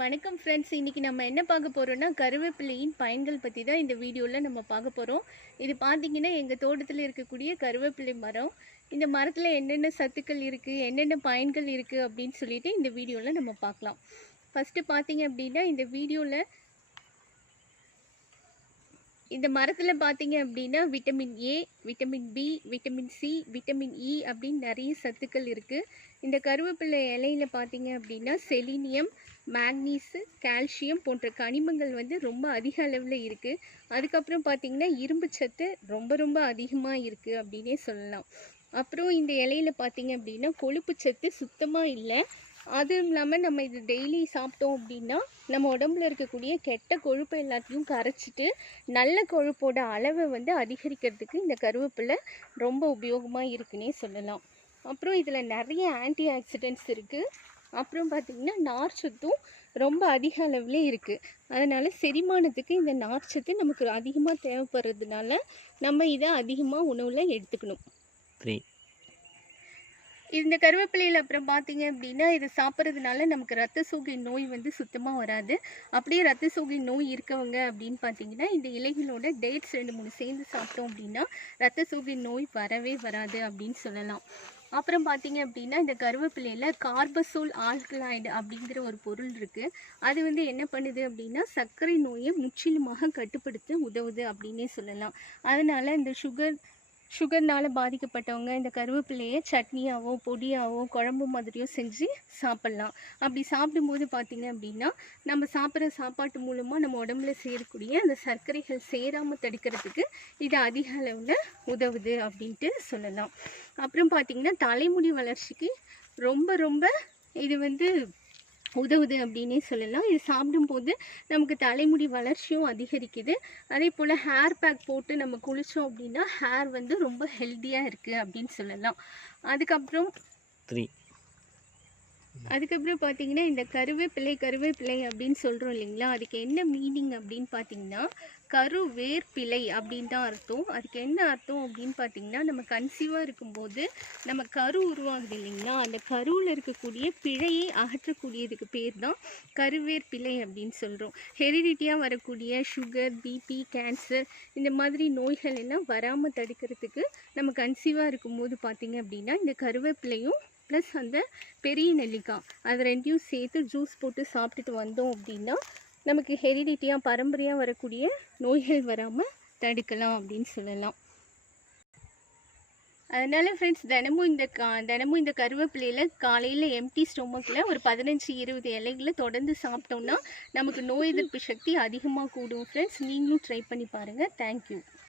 வணக்கம் ஃப்ரெண்ட்ஸ். இன்றைக்கி நம்ம என்ன பார்க்க போகிறோன்னா கருவேப்பிலையின் பயன்கள் பற்றி தான் இந்த வீடியோவில் நம்ம பார்க்க போகிறோம். இது பார்த்திங்கன்னா எங்கள் தோட்டத்தில் இருக்கக்கூடிய கருவேப்பிலை மரம். இந்த மரத்தில் என்னென்ன சத்துக்கள் இருக்குது, என்னென்ன பயன்கள் இருக்குது அப்படின்னு சொல்லிட்டு இந்த வீடியோவில் நம்ம பார்க்கலாம். ஃபஸ்ட்டு பார்த்திங்க அப்படின்னா இந்த மரத்தில் பார்த்தீங்க அப்படின்னா vitamin A, vitamin B, vitamin C, vitamin E அப்படின்னு நிறைய சத்துக்கள் இருக்குது. இந்த கருவேப்பிலை இலையில் பார்த்தீங்க அப்படின்னா செலினியம், மேக்னீஸு, கால்சியம் போன்ற கனிமங்கள் ரொம்ப அதிக அளவில் இருக்குது. அதுக்கப்புறம் பார்த்திங்கன்னா இரும்பு சத்து ரொம்ப அதிகமாக இருக்குது அப்படின்னே சொல்லலாம். அப்புறம் இந்த இலையில் பார்த்தீங்க அப்படின்னா கொழுப்பு சத்து சுத்தமாக இல்லை. அதுவும் இல்லாமல் நம்ம இது டெய்லி சாப்பிட்டோம் அப்படின்னா நம்ம உடம்புல இருக்கக்கூடிய கெட்ட கொழுப்பை எல்லாத்தையும் கரைச்சிட்டு நல்ல கொழுப்போட அளவை அதிகரிக்கிறதுக்கு இந்த கருவேப்பிலை ரொம்ப உபயோகமாக இருக்குன்னே சொல்லலாம். அப்புறம் இதில் நிறைய ஆன்டி ஆக்சிடென்ட்ஸ் இருக்குது. அப்புறம் பார்த்திங்கன்னா நார்ச்சத்தும் ரொம்ப அதிக அளவில் இருக்குது. அதனால் செரிமானத்துக்கு இந்த நார்ச்சத்து நமக்கு அதிகமாக தேவைப்படுறதுனால நம்ம இதை அதிகமாக உணவில் எடுத்துக்கணும். இந்த கருவேப்பிலையில் அப்புறம் பார்த்தீங்க அப்படின்னா இதை சாப்பிட்றதுனால நமக்கு ரத்த சோகை நோய் சுத்தமாக வராது. அப்படியே ரத்த சோகை நோய் இருக்கவங்க அப்படின்னு பார்த்தீங்கன்னா இந்த இலைகளோட டேட்ஸ் 2-3 சேர்ந்து சாப்பிட்டோம் அப்படின்னா ரத்த சோகை நோய் வரவே வராது அப்படின்னு சொல்லலாம். அப்புறம் பார்த்தீங்க அப்படின்னா இந்த கருவேப்பிலையில் கார்பசோல் ஆல்கலாய்டு அப்படிங்கிற ஒரு பொருள் இருக்குது. அது என்ன பண்ணுது அப்படின்னா சர்க்கரை நோயை முற்றிலுமாக கட்டுப்படுத்த உதவுது அப்படின்னே சொல்லலாம். அதனால் இந்த சுகர்னால் பாதிக்கப்பட்டவங்க இந்த கருவேப்பிலையை சட்னியாவோ பொடியாவோ குழம்பு மாதிரியோ செஞ்சு சாப்பிட்லாம். அப்படி சாப்பிடும்போது பார்த்திங்க அப்படின்னா நம்ம சாப்பிட்ற சாப்பாட்டு மூலமாக நம்ம உடம்புல சேரக்கூடிய அந்த சர்க்கரைகள் சேராமல் தடுக்கிறதுக்கு இது அதிக அளவில் உதவுது அப்படின்ட்டு சொல்லலாம். அப்புறம் பார்த்திங்கன்னா தலைமுடி வளர்ச்சிக்கு ரொம்ப இது உதவுது அப்படின்னே சொல்லலாம். இது சாப்பிடும்போது நமக்கு தலைமுடி வளர்ச்சியும் அதிகரிக்குது. அதே போல் ஹேர் பேக் போட்டு நம்ம குளித்தோம் அப்படின்னா ஹேர் ரொம்ப ஹெல்த்தியாக இருக்குது அப்படின்னு சொல்லலாம். அதுக்கப்புறம் பார்த்தீங்கன்னா இந்த கருவேப்பிலை அப்படின்னு சொல்கிறோம் இல்லைங்களா, அதுக்கு என்ன மீனிங் அப்படின்னு பார்த்தீங்கன்னா கருவேற்பிலை அப்படின்னு தான் அர்த்தம். அதுக்கு என்ன அர்த்தம் அப்படின்னு பார்த்தீங்கன்னா நம்ம கன்சீவாக இருக்கும்போது நம்ம கரு உருவாகுது இல்லைங்களா, அந்த கருவில் இருக்கக்கூடிய பிழையை அகற்றக்கூடியதுக்கு பேர் தான் கருவேற்பிலை அப்படின்னு சொல்கிறோம். ஹெரிடிட்டியாக வரக்கூடிய சுகர், பிபி, கேன்சர் இந்த மாதிரி நோய்கள் எல்லாம் வராமல் தடுக்கிறதுக்கு நம்ம கன்சீவாக இருக்கும்போது பார்த்திங்க அப்படின்னா இந்த கருவேப்பிலையும் ப்ளஸ் அந்த பெரிய நெல்லிக்காய் அது ரெண்டையும் சேர்த்து ஜூஸ் போட்டு சாப்பிட்டுட்டு வந்தோம் அப்படின்னா நமக்கு ஹெரிடிட்டியாக பரம்பரையாக வரக்கூடிய நோய்கள் வராமல் தடுக்கலாம் அப்படின்னு சொல்லலாம். அதனால் ஃப்ரெண்ட்ஸ் தினமும் இந்த கருவேப்பிலையில் காலையில் எம்டி ஸ்டொமக்கில் ஒரு 15-20 இலைகளை தொடர்ந்து சாப்பிட்டோம்னா நமக்கு நோய் எதிர்ப்பு சக்தி அதிகமாக கூடும். ஃப்ரெண்ட்ஸ் நீங்களும் ட்ரை பண்ணி பாருங்கள். தேங்க்யூ.